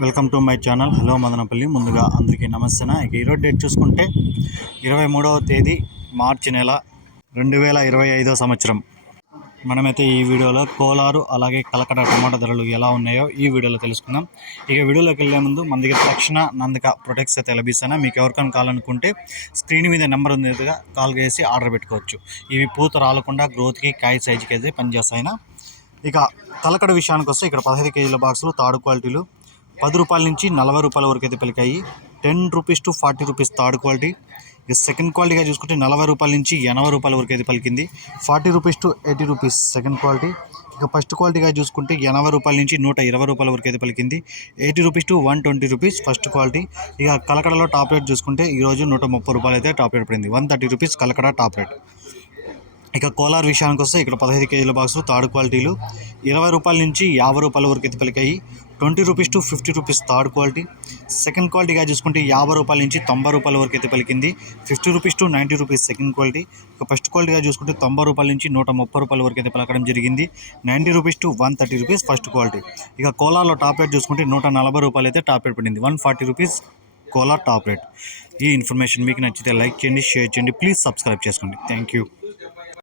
Welcome to my channel. Hello Madanapalle. ముందుగా అందరికీ నమస్తేనా? ఇక ఈరోజు డేట్ చూసుకుంటే ఇరవై మూడవ తేదీ మార్చి నెల రెండు వేల ఇరవై ఐదో సంవత్సరం. మనమైతే ఈ వీడియోలో కోలారు అలాగే కలకడ టమాటా ధరలు ఎలా ఉన్నాయో ఈ వీడియోలో తెలుసుకుందాం. ఇక వీడియోలోకి వెళ్ళే ముందు మన దగ్గర తక్షణ నందక ప్రొటెక్స్ అయితే లభిస్తాను మీకు ఎవరికైనా కావాలనుకుంటే స్క్రీన్ మీద నెంబర్ ఉంది కాల్ చేసి ఆర్డర్ పెట్టుకోవచ్చు. ఇవి పూత రాలకుండా గ్రోత్కి కాయ సైజుకి అయితే పనిచేస్తాయినా ఇక కలకడ విషయానికి వస్తే ఇక్కడ పదహైదు కేజీల బాక్సులు తాడు క్వాలిటీలు పది రూపాయల నుంచి నలభై రూపాయల వరకు అయితే పలికాయి. Ten rupees to forty rupees third quality. ఇక సెకండ్ క్వాలిటీగా చూసుకుంటే నలభై రూపాయల నుంచి ఎనభై రూపాయల వరకు అయితే పలికింది. Forty rupees to eighty rupees second quality. ఇక ఫస్ట్ క్వాలిటీగా చూసుకుంటే ఎనభై రూపాయల నుంచి నూట ఇరవై రూపాయల వరకు అయితే పలికింది. Eighty rupees to one twenty rupees first quality. ఇక కలకడలో టాప్ రేట్ చూసుకుంటే ఈరోజు నూట ముప్పై రూపాయలు అయితే టాప్ రేట్ పడింది. One thirty rupees Kalakada top rate. ఇక కోలార్ విషయానికి వస్తే ఇక్కడ పదహైదు కేజీల బాక్సు థర్డ్ క్వాలిటీలు. ఇరవై రూపాయల నుంచి యాభై రూపాయల వరకు అయితే పలికాయి. Twenty rupees to fifty rupees third quality. Second క్వాలిటీగా చూసుకుంటే యాభై రూపాయల నుంచి తొంభై రూపాయల వరకు అయితే పలికింది. Fifty rupees to ninety rupees second quality. ఇక ఫస్ట్ క్వాలిటీగా చూసుకుంటే తొంభై రూపాయల నుంచి నూట ముప్పై రూపాయల వరకు అయితే పలకడం జరిగింది. Ninety rupees to one thirty rupees first quality. ఇక కోలార్లో టాప్ రేట్ చూసుకుంటే నూట నలభై రూపాయలు అయితే టాప్ రేట్ పడింది. One forty rupees Kolar top rate. ఈ ఇన్ఫర్మేషన్ మీకు నచ్చితే లైక్ చేయండి షేర్ చేయండి. ప్లీజ్ సబ్స్క్రైబ్ చేసుకోండి. Thank you.